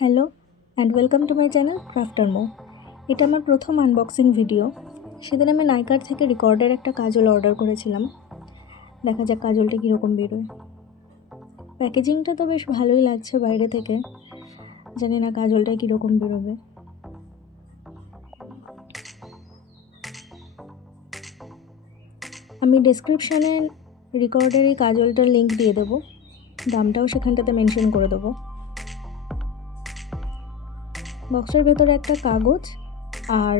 Hello and welcome to my channel Crafter Mo. এটা আমার প্রথম আনবক্সিং ভিডিও। সেদিন আমি নাইকার থেকে রিকর্ডের একটা কাজল অর্ডার করেছিলাম। দেখা যাক কাজলটা কীরকম বেরোয়। প্যাকেজিংটা তো বেশ ভালোই লাগছে বাইরে থেকে, জানি না কাজলটা কীরকম বেরোবে। আমি ডেসক্রিপশানে রিকর্ডের এই কাজলটার লিঙ্ক দিয়ে দেবো, দামটাও সেখানটাতে মেনশন করে দেবো। বক্সের ভেতরে একটা কাগজ আর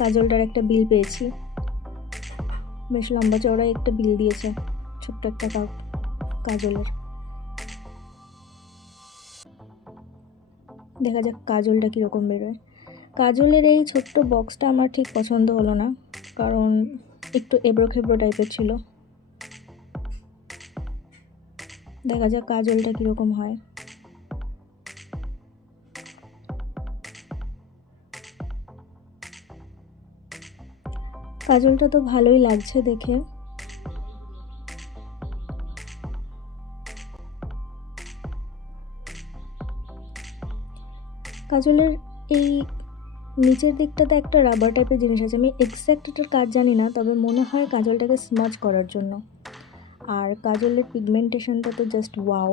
কাজলটার একটা বিল পেয়েছি। বেশ লম্বা চওড়াই একটা বিল দিয়েছে, ছোট্ট একটা কাজলের। দেখা যাক কাজলটা কীরকম বেরোয়। কাজলের এই ছোট্ট বক্সটা আমার ঠিক পছন্দ হলো না, কারণ একটু এবড়ো খেবড়ো টাইপের ছিল। দেখা যাক কাজলটা কীরকম হয়। কাজলটা তো ভালোই লাগছে দেখে। কাজলের এই নিচের দিকটাতে একটা রাবার টাইপের জিনিস আছে, আমি এক্স্যাক্ট এটার কাজ জানি না, তবে মনে হয় কাজলটাকে স্মাচ করার জন্য। আর কাজলের পিগমেন্টেশনটা তো জাস্ট ওয়াও,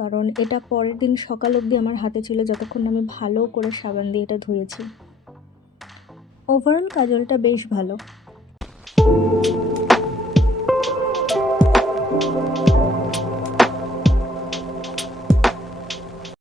কারণ এটা পরের দিন সকাল অবধি আমার হাতে ছিল, যতক্ষণ আমি ভালো করে সাবান দিয়ে এটা ধুয়েছি। ওভারঅল কাজলটা বেশ ভালো।